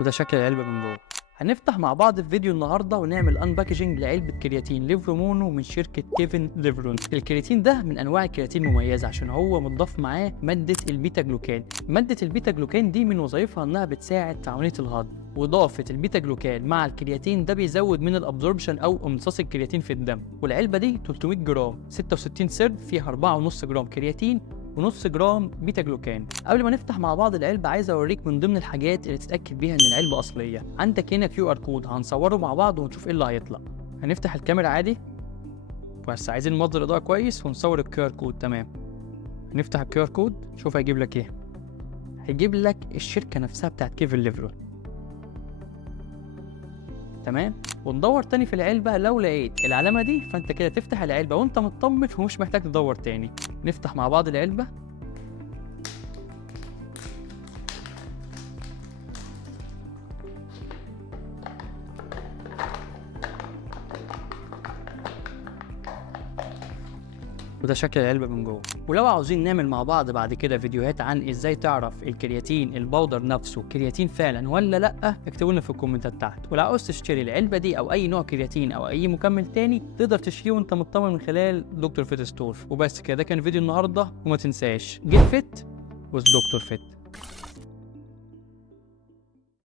وده شكل العلبة من جوه. هنفتح مع بعض في فيديو النهارده ونعمل انباكجنج لعلبة كرياتين ليفرومونو من شركة كيفن ليفرون. الكرياتين ده من انواع الكرياتين المميزة عشان هو متضاف معاه مادة البيتا جلوكان. مادة البيتا جلوكان دي من وظائفها انها بتساعد في عملية الهضم، واضافة البيتا جلوكان مع الكرياتين ده بيزود من الابزوربشن او امتصاص الكرياتين في الدم. والعلبة دي 300 جرام 66 سرب، فيها 4.5 جرام كرياتين ونص جرام بيتا جلوكان. قبل ما نفتح مع بعض العلبة عايز اوريك من ضمن الحاجات اللي تتأكد بيها ان العلبة اصلية. عندك هنا QR كود هنصوره مع بعض ونشوف ايه اللي هيطلع. هنفتح الكاميرا عادي، بس عايزين مصدر اضاءة كويس ونصور QR كود. تمام، نفتح QR كود شوف هيجيب لك ايه. هيجيب لك الشركة نفسها بتاعت كيفن ليفرون. تمام، وندور تاني في العلبة، لو لقيت العلامة دي فانت كده تفتح العلبة وانت مطمن ومش محتاج تدور تاني. نفتح مع بعض العلبة. وده شكل العلبة من جوه. ولو عاوزين نعمل مع بعض بعد كده فيديوهات عن ازاي تعرف الكرياتين البودر نفسه كرياتين فعلا ولا لا، اكتبوا لنا في الكومنتات تحت. ولو عاوز تشتري العلبة دي او اي نوع كرياتين او اي مكمل تاني تقدر تشتريه وانت مطمن من خلال دكتور فيت ستور. وبس كده، ده كان فيديو النهارده، وما تنساش جيت فيت وذ دكتور فيت.